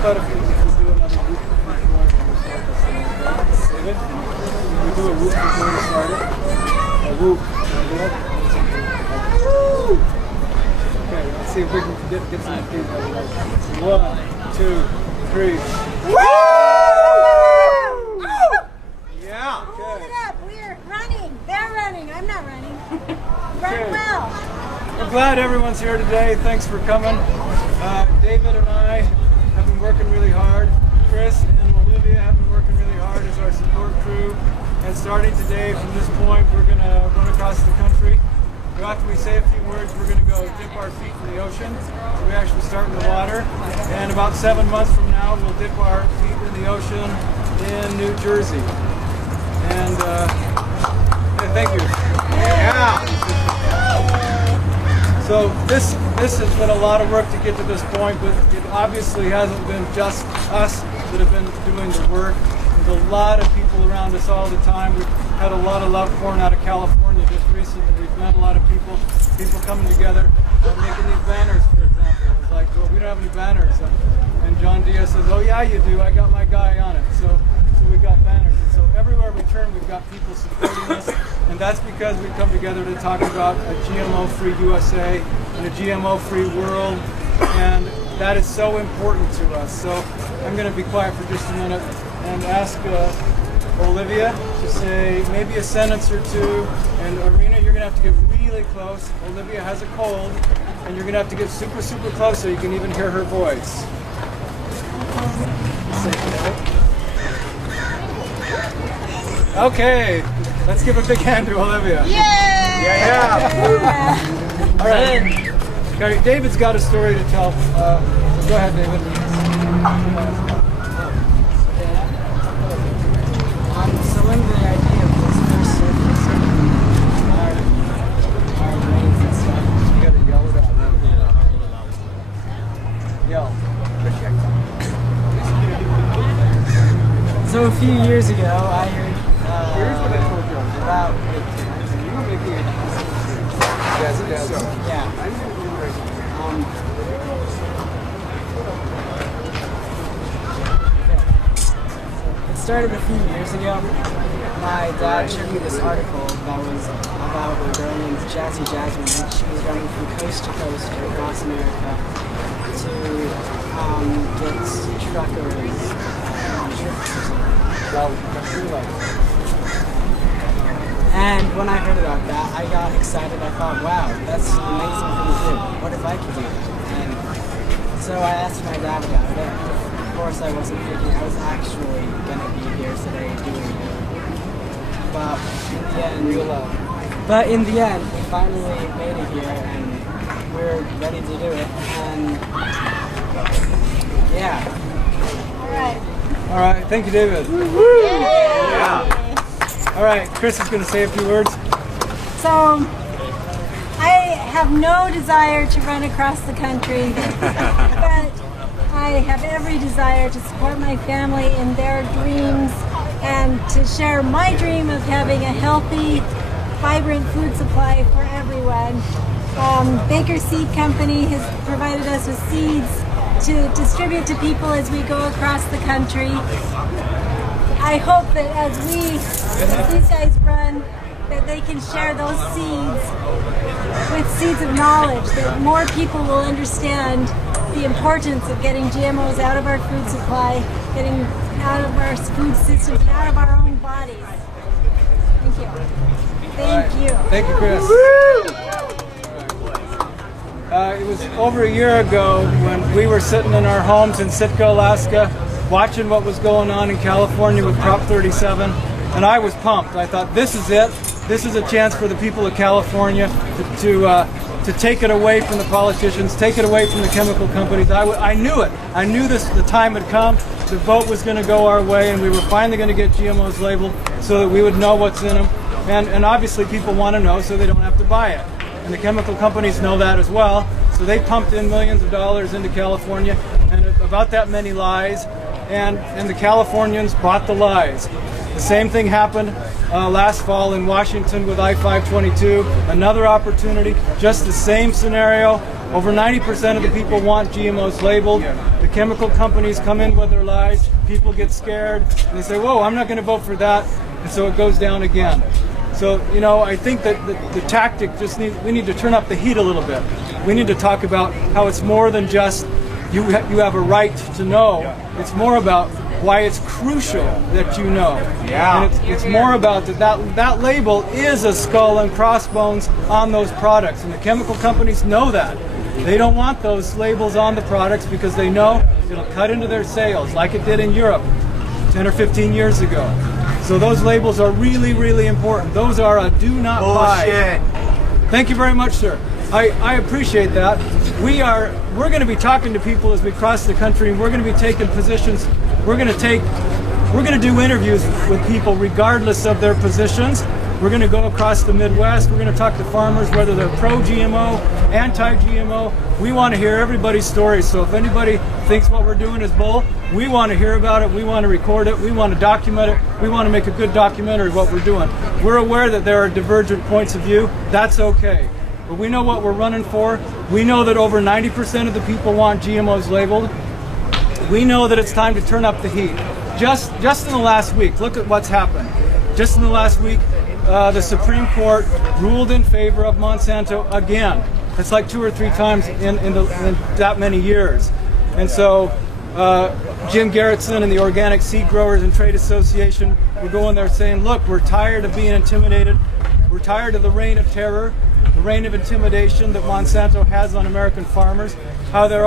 about if we do another whoop before we start this thing? Okay? Save it. We do a whoop before we start it. A whoop. Woo! Okay, let's see if we can get some feedback. 1, 2, 3. Woo! Yeah. Hold it up. We're running. They're running. I'm not running. Run well. We're glad everyone's here today. Thanks for coming. David and I have been working really hard. Chris and Olivia have been working really hard as our support crew. And starting today, from this point, we're going to run across the country. After we say a few words, we're going to go dip our feet in the ocean. So we actually start in the water. And about 7 months from now, we'll dip our feet in the ocean in New Jersey. And hey, thank you. Yeah. So this has been a lot of work to get to this point, but it obviously hasn't been just us that have been doing the work. There's a lot of people around us all the time. We've had a lot of love pouring out of California just recently. We've met a lot of people coming together, making these banners, for example. It's like, well, we don't have any banners. And John Diaz says, oh yeah, you do. I got my guy on it. So we've got banners. And so everywhere we turn, we've got people supporting us. And that's because we come together to talk about a GMO Free USA and a GMO Free world. And that is so important to us. So I'm going to be quiet for just a minute and ask Olivia to say maybe a sentence or two. And Irina, you're going to have to get really close. Olivia has a cold, and you're going to have to get super, super close so you can even hear her voice. Okay, let's give a big hand to Olivia. Yay! Yeah! All right. Okay, David's got a story to tell. Go ahead, David. So when the idea of this first surface our brains and stuff, You gotta yell it out. Yell. So a few years ago, I heard about yeah. It started a few years ago. My dad showed me this article that was about a girl named Jazzy Jasmine. She was running from coast to coast across America to get truckers trips or something. And when I heard about that, I got excited. I thought, wow, that's an amazing thing to do. What if I could do it? And so I asked my dad about it. Of course, I wasn't thinking I was actually going to be here today doing it. But in the end, we finally made it here, and we're ready to do it. And yeah. All right, thank you, David. Yeah. All right, Chris is going to say a few words. So, I have no desire to run across the country, but I have every desire to support my family in their dreams and to share my dream of having a healthy, vibrant food supply for everyone. Baker Seed Company has provided us with seeds to distribute to people as we go across the country. I hope that as these guys run, that they can share those seeds with seeds of knowledge, that more people will understand the importance of getting GMOs out of our food supply, getting out of our food systems, and out of our own bodies. Thank you. Thank you. Thank you, Chris. It was over a year ago when we were sitting in our homes in Sitka, Alaska, watching what was going on in California with Prop 37, and I was pumped. I thought, this is it. This is a chance for the people of California to take it away from the politicians, take it away from the chemical companies. I knew it. I knew the time had come. The vote was going to go our way, and we were finally going to get GMOs labeled so that we would know what's in them. And obviously people want to know so they don't have to buy it. And the chemical companies know that as well. So they pumped in millions of dollars into California, and about that many lies. And the Californians bought the lies. The same thing happened last fall in Washington with I-522. Another opportunity, just the same scenario. Over 90% of the people want GMOs labeled. The chemical companies come in with their lies, people get scared, and they say, whoa, I'm not going to vote for that, and so it goes down again. So, you know, I think that the tactic we need to turn up the heat a little bit. We need to talk about how it's more than just you have a right to know. It's more about why it's crucial that you know. Yeah. And it's more about that label is a skull and crossbones on those products, and the chemical companies know that. They don't want those labels on the products because they know it'll cut into their sales like it did in Europe 10 or 15 years ago. So those labels are really, really important. Those are a do not buy. Thank you very much, sir. I appreciate that. We're going to be talking to people as we cross the country, and we're going to be taking positions. We're going to do interviews with people regardless of their positions. We're going to go across the Midwest. We're going to talk to farmers, whether they're pro-GMO, anti-GMO. We want to hear everybody's stories. So if anybody thinks what we're doing is bull, we want to hear about it. We want to record it. We want to document it. We want to make a good documentary of what we're doing. We're aware that there are divergent points of view. That's okay. But we know what we're running for. We know that over 90% of the people want GMOs labeled. We know that it's time to turn up the heat. Just in the last week, look at what's happened. Just in the last week, the Supreme Court ruled in favor of Monsanto again. That's like 2 or 3 times in that many years. And so Jim Garrettson and the Organic Seed Growers and Trade Association were going there saying, look, we're tired of being intimidated. We're tired of the reign of terror, the reign of intimidation that Monsanto has on American farmers. How they're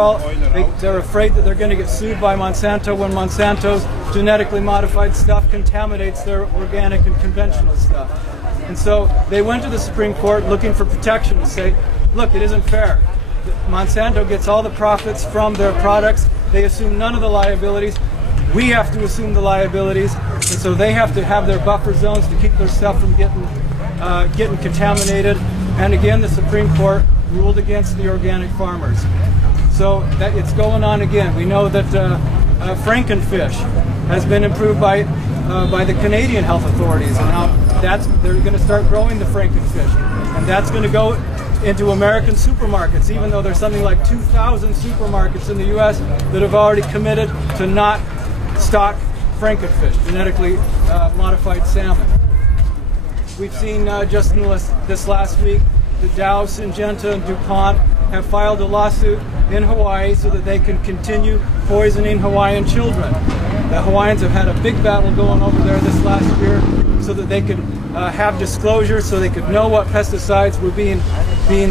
afraid that they're going to get sued by Monsanto when Monsanto's genetically modified stuff contaminates their organic and conventional stuff. And so they went to the Supreme Court looking for protection to say, look, it isn't fair. Monsanto gets all the profits from their products. They assume none of the liabilities. We have to assume the liabilities. And so they have to have their buffer zones to keep their stuff from getting contaminated. And again, the Supreme Court ruled against the organic farmers. So that it's going on again. We know that Frankenfish has been approved by the Canadian health authorities, and now they're going to start growing the Frankenfish, and that's going to go into American supermarkets, even though there's something like 2,000 supermarkets in the U.S. that have already committed to not stock Frankenfish, genetically modified salmon. We've seen just in this last week, the Dow, Syngenta, and DuPont have filed a lawsuit in Hawaii so that they can continue poisoning Hawaiian children. The Hawaiians have had a big battle going over there this last year so that they could have disclosure, so they could know what pesticides were being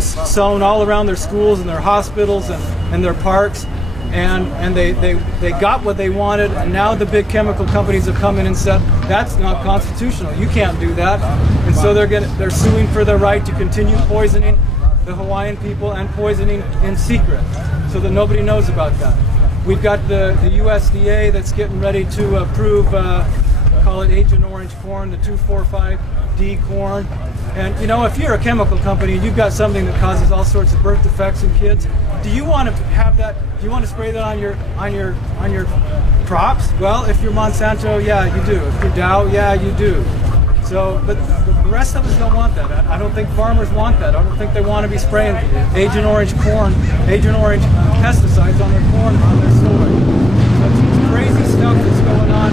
sown all around their schools and their hospitals and their parks. And they got what they wanted, and now the big chemical companies have come in and said that's not constitutional. You can't do that. And so they're suing for their right to continue poisoning the Hawaiian people and poisoning in secret, so that nobody knows about that. We've got the USDA that's getting ready to approve, call it Agent Orange corn, the 2,4,5-D corn. And you know, if you're a chemical company and you've got something that causes all sorts of birth defects in kids, do you want to have that? Do you want to spray that on your crops? Well, if you're Monsanto, yeah, you do. If you're Dow, yeah, you do. So, but the rest of us don't want that. I don't think farmers want that. I don't think they want to be spraying Agent Orange corn, Agent Orange pesticides on their corn, on their soy. So it's crazy stuff that's going on.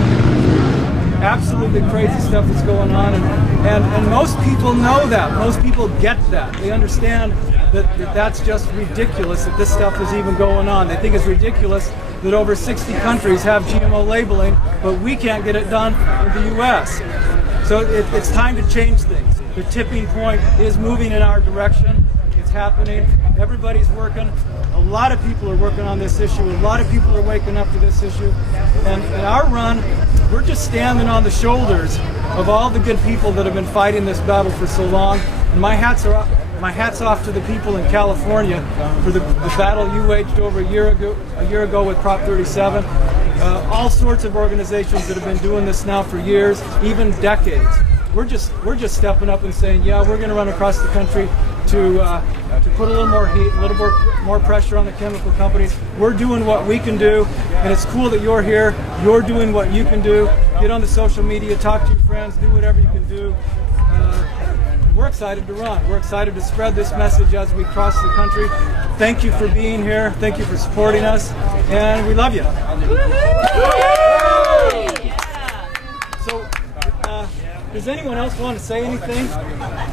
Absolutely crazy stuff that's going on, and most people know that. Most people get that. They understand that that's just ridiculous that this stuff is even going on. They think it's ridiculous that over 60 countries have GMO labeling, but we can't get it done in the U.S. So it's time to change things. The tipping point is moving in our direction. It's happening. Everybody's working. A lot of people are working on this issue. A lot of people are waking up to this issue. And in our run, we're just standing on the shoulders of all the good people that have been fighting this battle for so long. And my hat's off to the people in California for the battle you waged over a year ago with Prop 37. All sorts of organizations that have been doing this now for years, even decades. We're just stepping up and saying, yeah, we're going to run across the country to put a little more heat, a little more pressure on the chemical companies. We're doing what we can do, and it's cool that you're here. You're doing what you can do. Get on the social media, talk to your friends, do whatever you can do. we're excited to run. We're excited to spread this message as we cross the country. Thank you for being here. Thank you for supporting us, and we love you. So, does anyone else want to say anything?